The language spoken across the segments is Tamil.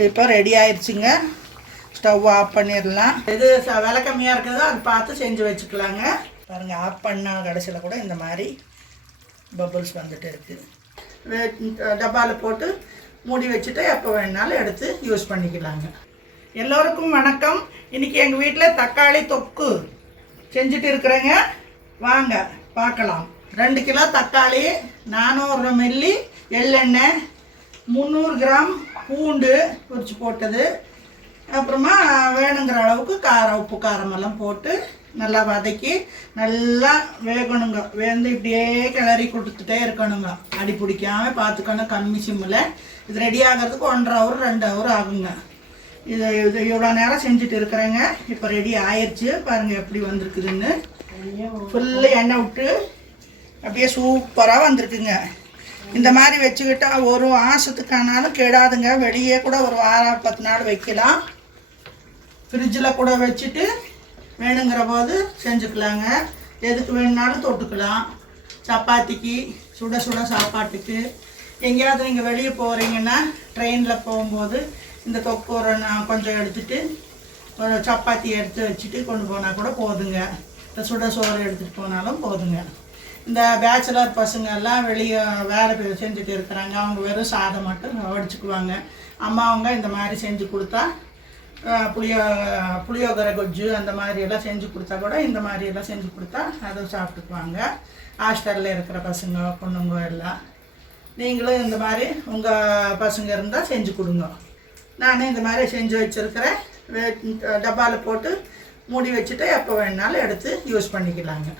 இப்போ ரெடி ஆயிடுச்சுங்க. ஸ்டவ் ஆஃப் பண்ணிடலாம். எது விலை கம்மியாக இருக்குதோ அது பார்த்து செஞ்சு வச்சுக்கலாங்க. பாருங்கள், ஆஃப் பண்ணால் கடைசியில் கூட இந்த மாதிரி பபுள்ஸ் வந்துட்டு இருக்குது. டப்பாவில் போட்டு மூடி வச்சுட்டு எப்போ வேணுனாலும் எடுத்து யூஸ் பண்ணிக்கலாங்க. எல்லோருக்கும் வணக்கம். இன்றைக்கி எங்கள் வீட்டில் தக்காளி தொக்கு செஞ்சுட்டு இருக்கிறேங்க. வாங்க பார்க்கலாம். 2 கிலோ தக்காளி, 400 மில்லி எள்ளெண்ணெய், 300 கிராம் பூண்டு உரிச்சு போட்டது, அப்புறமா வேணுங்கிற அளவுக்கு உப்பு காரமெல்லாம் போட்டு நல்லா வதக்கி நல்லா வேகணுங்க. வேந்து இப்படியே கிளறி கொடுத்துட்டே இருக்கணுங்க. அடி பிடிக்காமல் பார்த்துக்கணும். கம்மி சிம்மில். இது ரெடி ஆகிறதுக்கு 1.5 ஹவர் 2 ஹவர் ஆகுங்க. இது இவ்வளோ நேரம் செஞ்சுட்டு இருக்கிறேங்க. இப்போ ரெடி ஆயிடுச்சு. பாருங்கள் எப்படி வந்திருக்குதுன்னு. ஃபுல்லு எண்ணெய் விட்டு அப்படியே சூப்பராக வந்திருக்குங்க. இந்த மாதிரி வச்சுக்கிட்டா ஒரு மாதத்துக்கானாலும் கெடாதுங்க. வெளியே கூட ஒரு வாரம் 10 நாள் வைக்கலாம். ஃப்ரிட்ஜில் கூட வச்சுட்டு வேணுங்கிற போது செஞ்சுக்கலாங்க. எதுக்கு வேணுனாலும் தொட்டுக்கலாம். சப்பாத்திக்கு, சுட சுட சாப்பாட்டுக்கு. எங்கேயாவது நீங்கள் வெளியே போகிறீங்கன்னா ட்ரெயினில் போகும்போது இந்த தொக்கு கொஞ்சம் எடுத்துகிட்டு ஒரு சப்பாத்தி எடுத்து வச்சுட்டு கொண்டு போனால் கூட போதுங்க. இந்த சுட சோறு எடுத்துகிட்டு போனாலும் போதுங்க. இந்த பேச்சுலர் பசங்கள்லாம் வெளியே வேலை செஞ்சுட்டு இருக்கிறாங்க. அவங்க வெறும் சாதம் மட்டும் வடிச்சுக்குவாங்க. அம்மாவங்க இந்த மாதிரி செஞ்சு கொடுத்தா புளியோகரை கொஜ்ஜு அந்த மாதிரியெல்லாம் செஞ்சு கொடுத்தா கூட இந்த மாதிரியெல்லாம் செஞ்சு கொடுத்தா அதை சாப்பிட்டுக்குவாங்க. ஹாஸ்டலில் இருக்கிற பசங்க பொண்ணுங்க எல்லாம். நீங்களும் இந்த மாதிரி உங்கள் பசங்க இருந்தால் செஞ்சு கொடுங்க. நானும் இந்த மாதிரி செஞ்சு வச்சுருக்கிறேன். டப்பாவில் போட்டு மூடி வச்சுட்டு எப்போ வேணுனாலும் எடுத்து யூஸ் பண்ணிக்கலாங்க.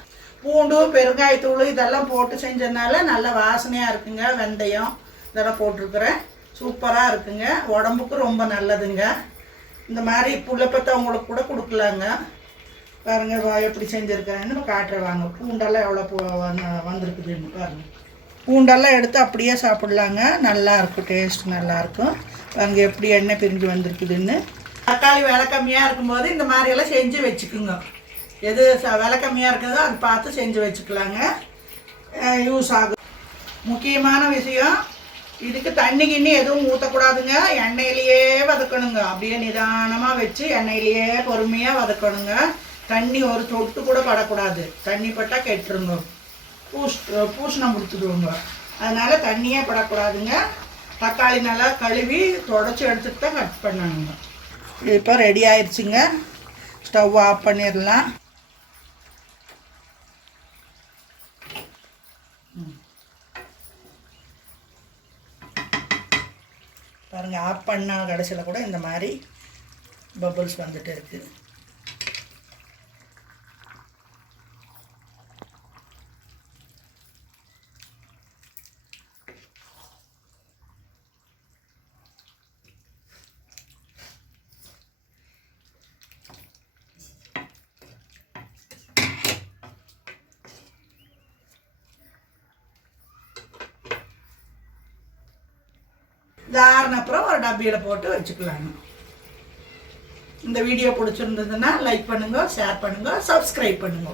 பூண்டு, பெருங்காயத்தூள் இதெல்லாம் போட்டு செஞ்சதுனால நல்ல வாசனையாக இருக்குங்க. வெந்தயம் இதெல்லாம் போட்டிருக்கிறேன். சூப்பராக இருக்குங்க. உடம்புக்கு ரொம்ப நல்லதுங்க. இந்த மாதிரி புள்ளப்பத்தவங்களுக்கு கூட கொடுக்கலாங்க. பாருங்கள் எப்படி செஞ்சுருக்கிறேன்னு காட்டுறேன். வாங்க. பூண்டெல்லாம் எவ்வளோ வந்திருக்குதுன்னு பாருங்கள். பூண்டெல்லாம் எடுத்து அப்படியே சாப்பிட்லாங்க. நல்லாயிருக்கும். டேஸ்ட் நல்லாயிருக்கும். பாருங்கள் எப்படி எண்ணெய் பிரிஞ்சு வந்திருக்குதுன்னு. தக்காளி விலை கம்மியாக இருக்கும்போது இந்த மாதிரியெல்லாம் செஞ்சு வச்சுக்குங்க. எது விலை கம்மியாக இருக்குதோ அது பார்த்து செஞ்சு வச்சுக்கலாங்க. யூஸ் ஆகும். முக்கியமான விஷயம், இதுக்கு தண்ணி கிண்ணி எதுவும் ஊற்றக்கூடாதுங்க. எண்ணெயிலேயே வதக்கணுங்க. அப்படியே நிதானமாக வச்சு எண்ணெயிலேயே பொறுமையாக வதக்கணுங்க. தண்ணி ஒரு தொட்டு கூட படக்கூடாது. தண்ணி பட்டால் கெட்டுருங்க. பூசணம் முடிச்சுடுவோங்க. அதனால் தண்ணியே படக்கூடாதுங்க. தக்காளி நல்லா கழுவி தொடச்சி எடுத்துகிட்டு தான் கட் பண்ணணுங்க. இப்போ ரெடி ஆயிடுச்சுங்க. ஸ்டவ் ஆஃப் பண்ணிடலாம். பாருங்கள், ஆஃப் பண்ணால் கடைசியில் கூட இந்த மாதிரி பபுள்ஸ் வந்துட்டு இருக்குது. இது ஆறின அப்புறம் ஒரு டப்பியில் போட்டு வச்சுக்கலாங்க. இந்த வீடியோ பிடிச்சிருந்ததுன்னா லைக் பண்ணுங்க, ஷேர் பண்ணுங்க, சப்ஸ்கிரைப் பண்ணுங்க.